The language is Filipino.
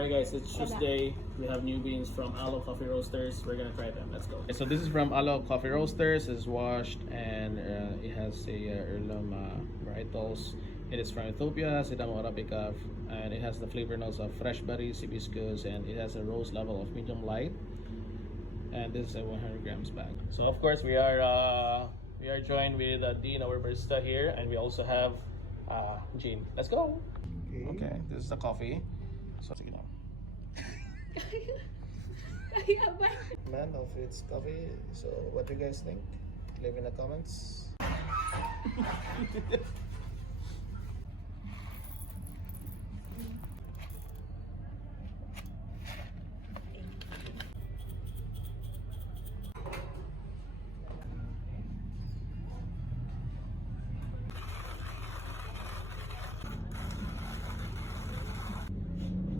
Alright guys, it's Tuesday. We have new beans from Aloe Coffee Roasters. We're gonna try them. Let's go. Okay, so this is from Aloe Coffee Roasters. It's washed and it has a heirloom varietals. It is from Ethiopia, Sidamo Arabica, and it has the flavor notes of fresh berries, hibiscus, and it has a roast level of medium light. And this is a 100 grams bag. So of course we are joined with Dean, our barista here, and we also have Jean. Let's go. Okay, this is the coffee. So sige na. Man of its coffee. So what do you guys think? Leave in the comments.